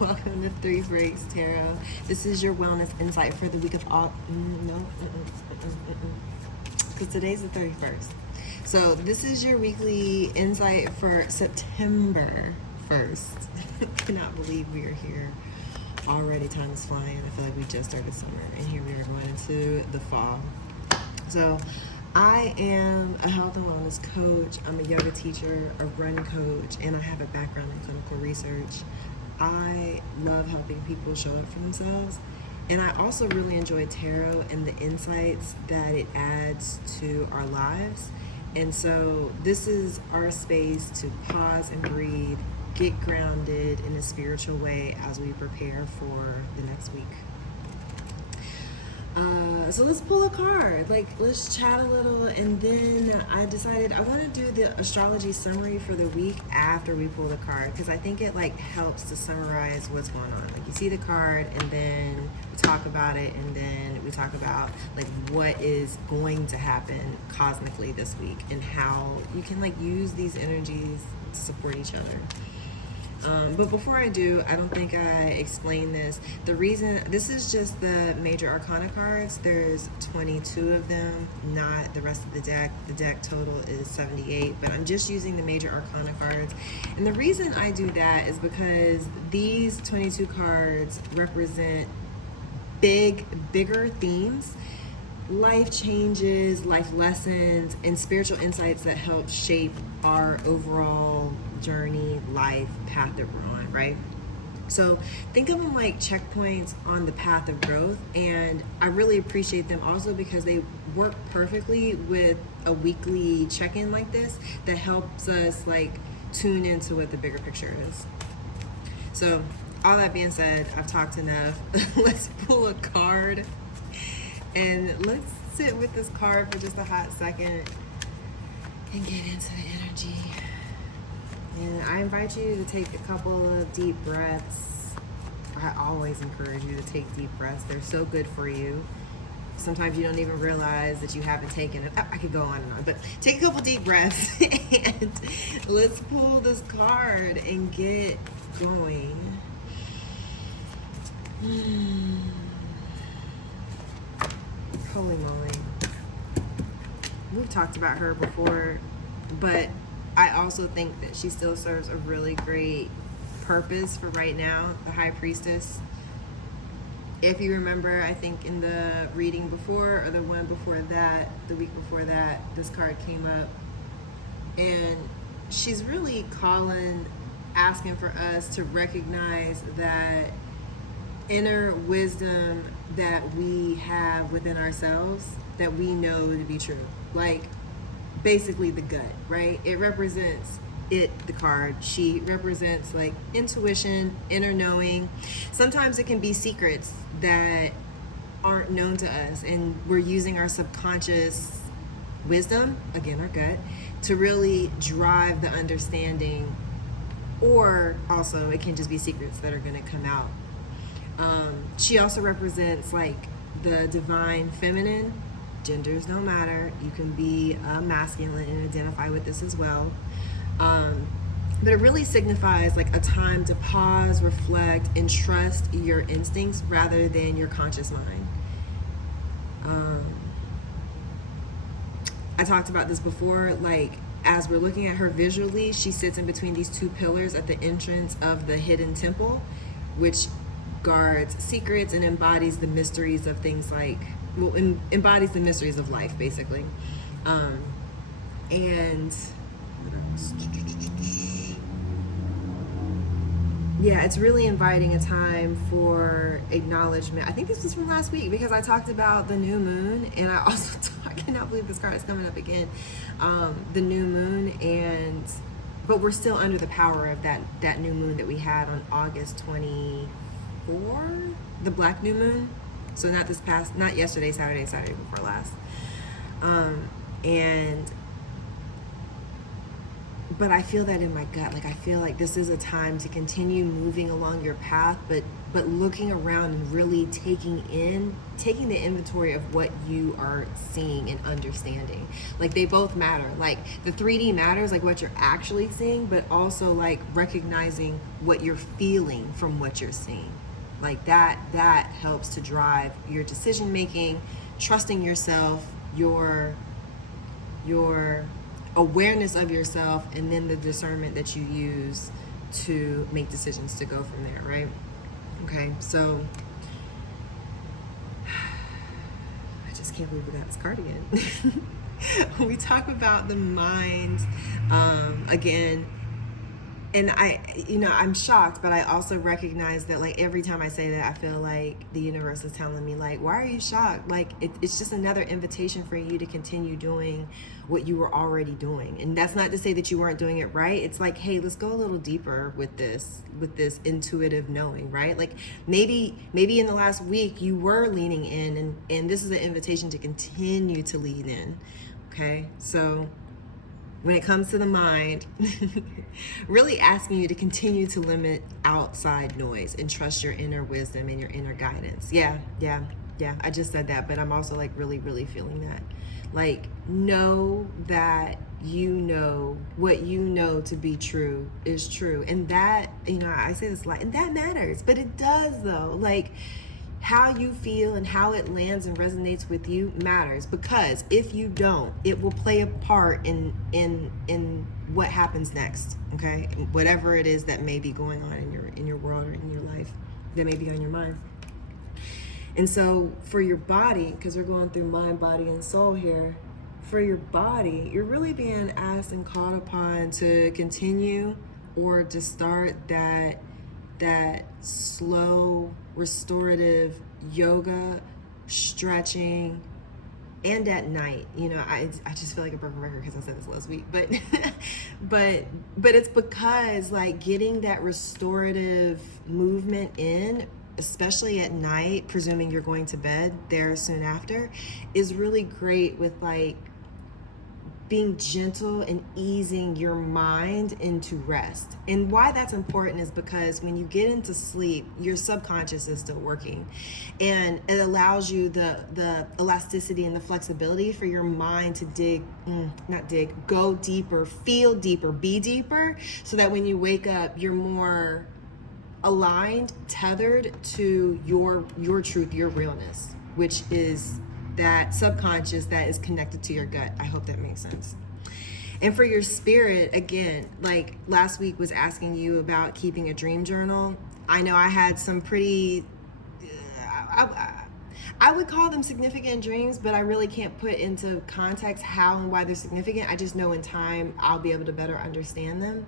Welcome to Three Breaks Tarot. This is your wellness insight for the week of all. Because today's the 31st. So this is your weekly insight for September 1st. I cannot believe we are here already. Time is flying. I feel like we just started summer, and here we are going into the fall. So I am a health and wellness coach. I'm a yoga teacher, a run coach, and I have a background in clinical research. I love helping people show up for themselves. And I also really enjoy tarot and the insights that it adds to our lives. And so this is our space to pause and breathe, get grounded in a spiritual way as we prepare for the next week. So let's pull a card, let's chat a little, and then I decided I want to do the astrology summary for the week after we pull the card, because I think it helps to summarize what's going on. You see the card, and then we talk about it, and then we talk about what is going to happen cosmically this week, and how you can use these energies to support each other. But before I do, I don't think I explained this. The reason, this is just the major arcana cards. There's 22 of them, not the rest of the deck. The deck total is 78, but I'm just using the major arcana cards. And the reason I do that is because these 22 cards represent bigger themes, life changes, life lessons, and spiritual insights that help shape our overall journey, life, path that we're on, right? So think of them like checkpoints on the path of growth, and I really appreciate them also because they work perfectly with a weekly check-in like this that helps us tune into what the bigger picture is. So all that being said, I've talked enough. Let's pull a card. And let's sit with this card for just a hot second and get into the energy. And I invite you to take a couple of deep breaths. I always encourage you to take deep breaths. They're so good for you. Sometimes you don't even realize that you haven't taken it. I could go on and on, but take a couple deep breaths and let's pull this card and get going. Holy moly. We've talked about her before, but I also think that she still serves a really great purpose for right now, the High Priestess. If you remember, I think in the reading before, or the one before that, the week before that, this card came up. And she's really asking for us to recognize that inner wisdom that we have within ourselves that we know to be true. Basically the gut, right? It represents the card. She represents intuition, inner knowing. Sometimes it can be secrets that aren't known to us, and we're using our subconscious wisdom, again, our gut, to really drive the understanding. Or also it can just be secrets that are going to come out. She also represents the divine feminine. Genders don't matter. You can be masculine and identify with this as well. But it really signifies a time to pause, reflect, and trust your instincts rather than your conscious mind. I talked about this before, as we're looking at her visually, she sits in between these two pillars at the entrance of the hidden temple, which guards secrets and embodies the mysteries of things embodies the mysteries of life, basically. And yeah, it's really inviting a time for acknowledgement. I think this was from last week because I talked about the new moon, and I also I cannot believe this card is coming up again. The new moon, but we're still under the power of that new moon that we had on August 24, the black new moon. So not yesterday, Saturday before but I feel that in my gut. Like, I feel like this is a time to continue moving along your path, but looking around and really taking the inventory of what you are seeing and understanding. Like, they both matter. Like, the 3D matters, like what you're actually seeing, but also like recognizing what you're feeling from what you're seeing. Like, that helps to drive your decision making, trusting yourself, your awareness of yourself, and then the discernment that you use to make decisions to go from there, right? Okay, so I just can't believe we got this card again. We talk about the mind again, and I'm shocked, but I also recognize that, like, every time I say that, I feel like the universe is telling me, like, why are you shocked? Like, it's just another invitation for you to continue doing what you were already doing. And that's not to say that you weren't doing it right. It's like, hey, let's go a little deeper with this intuitive knowing, right? Like, maybe in the last week you were leaning in, and this is an invitation to continue to lean in. Okay, so when it comes to the mind, really asking you to continue to limit outside noise and trust your inner wisdom and your inner guidance. Yeah, I just said that, but I'm also like really, really feeling that. Like, know that you know what you know to be true is true. And that, I say this a lot, and that matters, but it does though. Like, how you feel and how it lands and resonates with you matters, because if you don't, it will play a part in what happens next. Okay, whatever it is that may be going on in your world or in your life that may be on your mind. And so for your body, because we're going through mind, body, and soul here, for your body, you're really being asked and called upon to continue or to start that slow restorative yoga, stretching, and at night. I just feel like a broken record because I said this last week, but but it's because, like, getting that restorative movement in, especially at night, presuming you're going to bed there soon after, is really great with, like, being gentle and easing your mind into rest. And why that's important is because when you get into sleep, your subconscious is still working, and it allows you the elasticity and the flexibility for your mind to go deeper, feel deeper, be deeper, so that when you wake up, you're more aligned, tethered to your truth, your realness, which is that subconscious that is connected to your gut. I hope that makes sense. And for your spirit, again, like last week was asking you about keeping a dream journal. I know I had some pretty, I would call them significant dreams, but I really can't put into context how and why they're significant. I just know in time I'll be able to better understand them.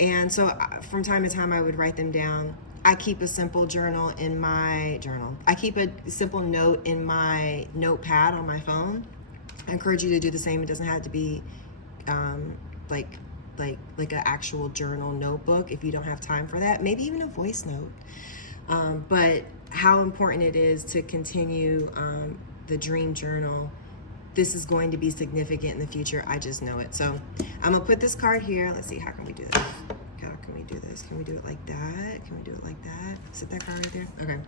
And so from time to time I would write them down. I keep a simple journal in my journal. I keep a simple note in my notepad on my phone. I encourage you to do the same. It doesn't have to be like an actual journal notebook if you don't have time for that. Maybe even a voice note. But how important it is to continue the dream journal. This is going to be significant in the future. I just know it. So I'm gonna put this card here. Let's see, how can we do this? How can we do this? Can we do it like that? Can we do it like that? Sit that card right there. Okay.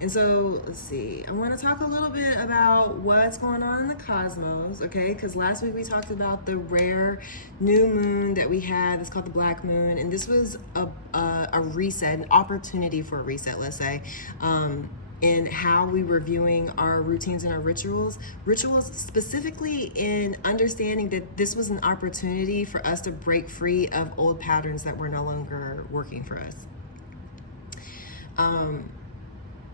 And so let's see. I want to talk a little bit about what's going on in the cosmos, okay? Because last week we talked about the rare new moon that we had. It's called the black moon, and this was a reset, an opportunity for a reset, let's say. In how we were viewing our routines and our rituals specifically in understanding that this was an opportunity for us to break free of old patterns that were no longer working for us.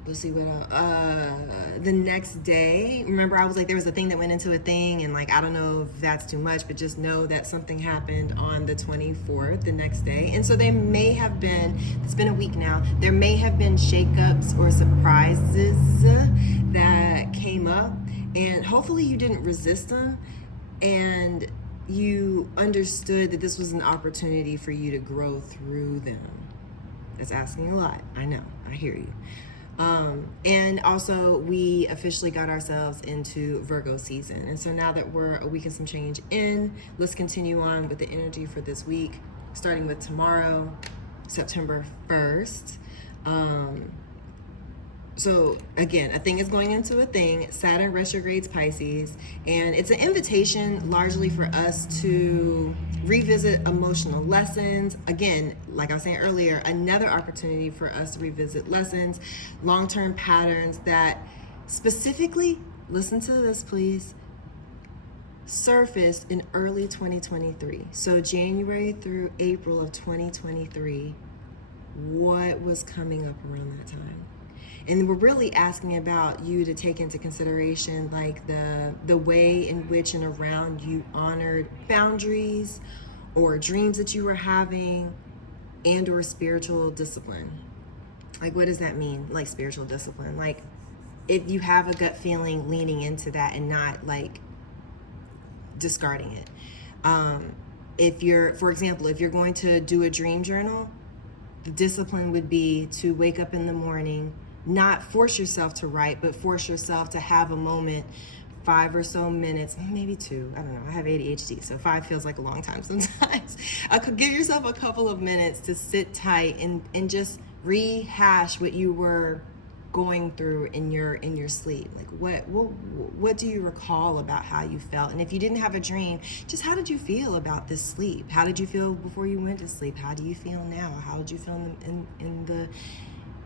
Let's see what else. The next day, remember I was like, there was a thing that went into a thing, and like, I don't know if that's too much, but just know that something happened on the 24th, the next day. And so there may have been, it's been a week now, there may have been shakeups or surprises that came up, and hopefully you didn't resist them, and you understood that this was an opportunity for you to grow through them. That's asking a lot, I know, I hear you. And also we officially got ourselves into Virgo season. And so now that we're a week and some change in, let's continue on with the energy for this week, starting with tomorrow, September 1st. So again, a thing is going into a thing. Saturn retrogrades Pisces, and it's an invitation largely for us to revisit emotional lessons. Again, like I was saying earlier, another opportunity for us to revisit lessons, long-term patterns that specifically, listen to this please, surfaced in early 2023. So January through April of 2023, what was coming up around that time? And we're really asking about you to take into consideration like the way in which and around you honored boundaries or dreams that you were having and or spiritual discipline. Like, what does that mean? Like spiritual discipline. Like if you have a gut feeling, leaning into that and not like discarding it. If you're, for example, if you're going to do a dream journal, the discipline would be to wake up in the morning, not force yourself to write, but force yourself to have a moment, 5 or so minutes, maybe 2, I don't know, I have ADHD, so 5 feels like a long time sometimes. I could give yourself a couple of minutes to sit tight and just rehash what you were going through in your sleep. Like what do you recall about how you felt? And if you didn't have a dream, just how did you feel about this sleep? How did you feel before you went to sleep? How do you feel now? How did you feel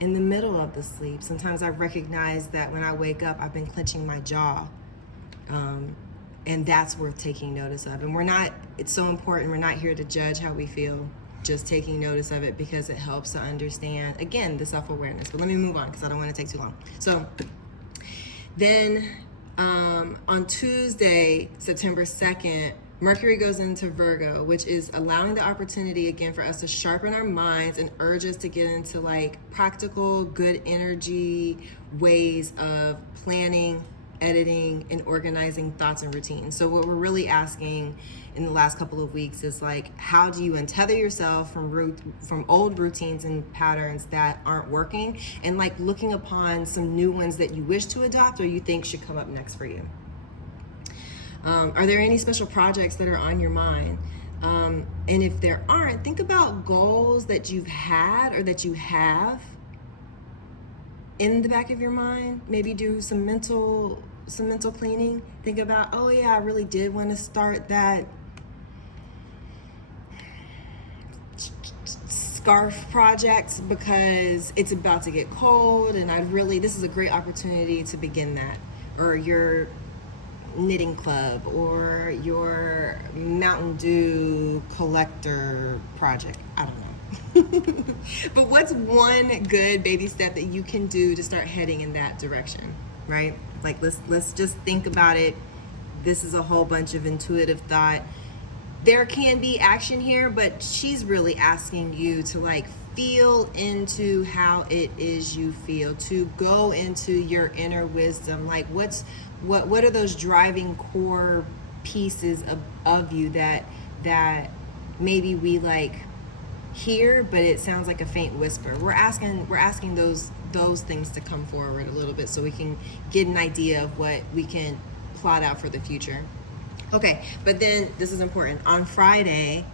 in the middle of the sleep? Sometimes I recognize that when I wake up, I've been clenching my jaw. And that's worth taking notice of. And it's so important. We're not here to judge how we feel, just taking notice of it because it helps to understand, again, the self-awareness. But let me move on because I don't want to take too long. So then on Tuesday, September 2nd, Mercury goes into Virgo, which is allowing the opportunity again for us to sharpen our minds and urge us to get into like practical, good energy ways of planning, editing, and organizing thoughts and routines. So what we're really asking in the last couple of weeks is like, how do you untether yourself from old routines and patterns that aren't working, and like looking upon some new ones that you wish to adopt or you think should come up next for you. Are there any special projects that are on your mind? And if there aren't, think about goals that you've had or that you have in the back of your mind. Maybe do some mental cleaning. Think about, oh yeah, I really did want to start that scarf project because it's about to get cold and this is a great opportunity to begin that. Or your knitting club or your Mountain Dew collector project. I don't know. But what's one good baby step that you can do to start heading in that direction, right? Like let's just think about it. This is a whole bunch of intuitive thought. There can be action here, but she's really asking you to like feel into how it is you feel, to go into your inner wisdom. Like what are those driving core pieces of you that maybe we like hear, but it sounds like a faint whisper. We're asking those things to come forward a little bit so we can get an idea of what we can plot out for the future. Okay, but then this is important. On Friday,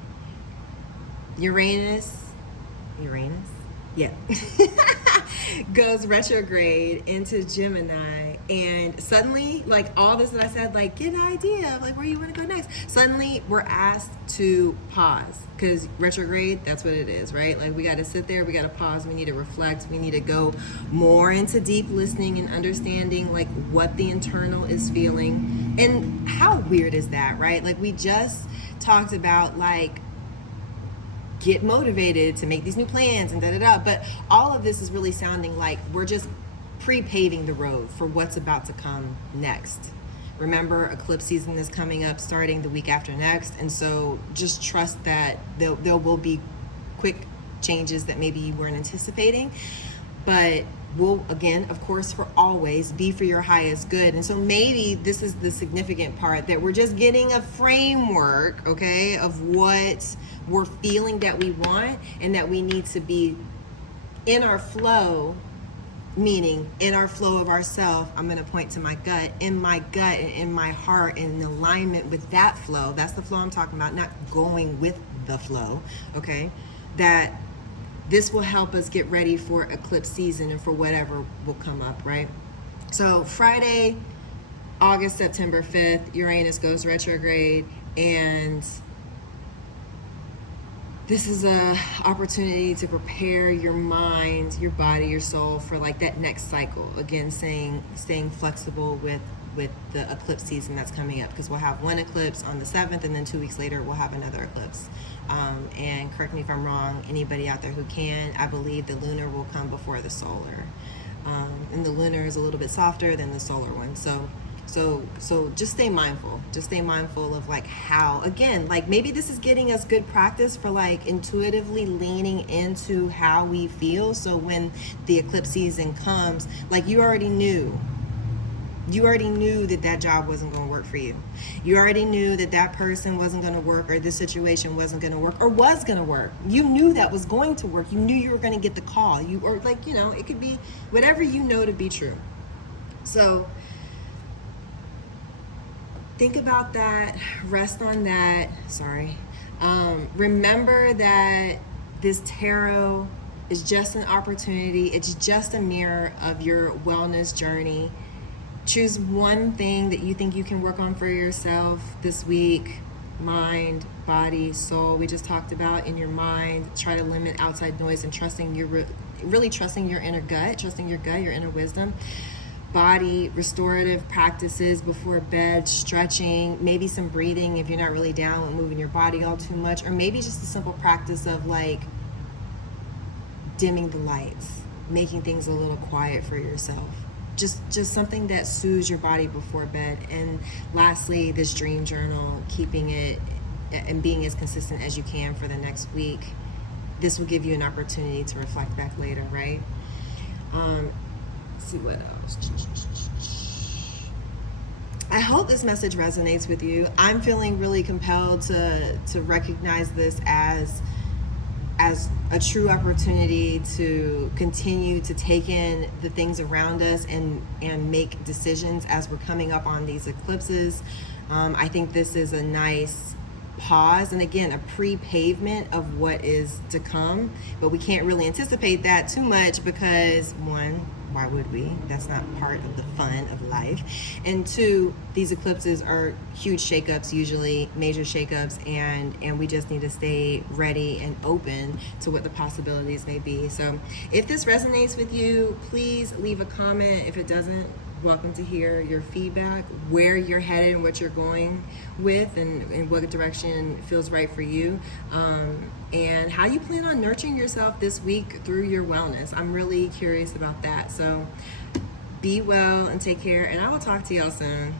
Uranus, yeah, goes retrograde into Gemini, and suddenly, like all this that I said, like get an idea of like where you want to go next. Suddenly, we're asked to pause because retrograde, that's what it is, right? Like we got to sit there, we got to pause, we need to reflect, we need to go more into deep listening and understanding like what the internal is feeling. And how weird is that, right? Like we just talked about like get motivated to make these new plans and but all of this is really sounding like we're just pre-paving the road for what's about to come next. Remember, eclipse season is coming up starting the week after next, and so just trust that there will be quick changes that maybe you weren't anticipating, but will, again, of course, for always be for your highest good. And so maybe this is the significant part, that we're just getting a framework, okay, of what we're feeling that we want and that we need to be in our flow Meaning, in our flow of ourself, I'm going to point to my gut. In my gut and in my heart, in alignment with that flow, that's the flow I'm talking about, not going with the flow, okay? That this will help us get ready for eclipse season and for whatever will come up, right? So Friday, September 5th, Uranus goes retrograde, and this is a opportunity to prepare your mind, your body, your soul for like that next cycle. Again, staying flexible with the eclipse season that's coming up, because we'll have one eclipse on the 7th, and then 2 weeks later we'll have another eclipse. And correct me if I'm wrong, anybody out there who can, I believe the lunar will come before the solar. And the lunar is a little bit softer than the solar one. So just stay mindful. Just stay mindful of like how, again, like maybe this is getting us good practice for like intuitively leaning into how we feel. So when the eclipse season comes, like you already knew that that job wasn't going to work for you. You already knew that that person wasn't going to work, or this situation wasn't going to work, or was going to work. You knew that was going to work. You knew you were going to get the call. Or like, you know, it could be whatever you know to be true. So think about that, rest on that, remember that this tarot is just an opportunity. It's just a mirror of your wellness journey. Choose one thing that you think you can work on for yourself this week. Mind, body, soul, we just talked about. In your mind, try to limit outside noise and really trusting your inner gut, your inner wisdom. Body, restorative practices before bed, stretching, maybe some breathing if you're not really down with moving your body all too much, or maybe just a simple practice of like dimming the lights, making things a little quiet for yourself. Just something that soothes your body before bed. And lastly, this dream journal, keeping it and being as consistent as you can for the next week. This will give you an opportunity to reflect back later, right? See what else. I hope this message resonates with you. I'm feeling really compelled to recognize this as a true opportunity to continue to take in the things around us and make decisions as we're coming up on these eclipses. I think this is a nice pause, and again, a pre-pavement of what is to come, but we can't really anticipate that too much because, one, why would we? That's not part of the fun of life. And two, these eclipses are huge shakeups, usually major shakeups, and we just need to stay ready and open to what the possibilities may be. So if this resonates with you, please leave a comment. If it doesn't, welcome to hear your feedback, where you're headed and what you're going with, and what direction feels right for you, and how you plan on nurturing yourself this week through your wellness. I'm really curious about that. So be well and take care, and I will talk to y'all soon.